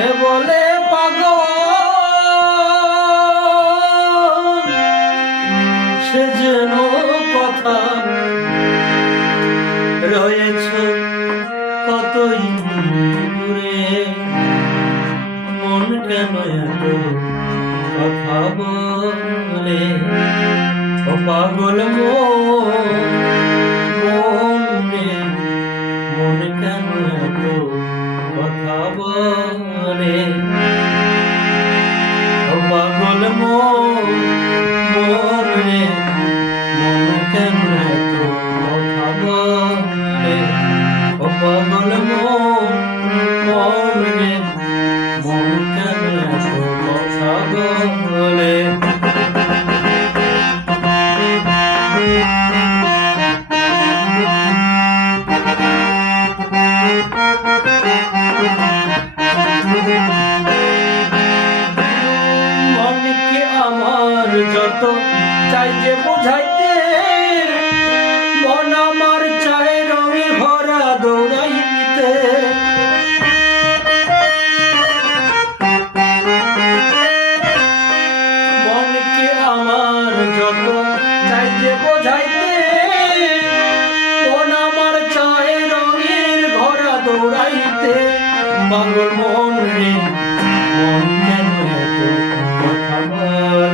সে বলে পাগল, সে যেন কথা রয়েছ কতই দূরে, মন কেন এত কথা বলে, ও পাগল মন কেন এত কথা বলে, ও পাগল মন কেন এত কথা বলে, ও পাগল মন কেন এত কথা বলে। মনকে আমার যত চাই যে বোঝাইতে, মন আমার চায় রঙে ভরা দৌড়াইতে, মনকে আমার যত চাই যে বোঝাইতে, মন আমার চায় রঙের ভরা দৌড়াইতে, পাগল মন রে মন কেন এত কথা বলে।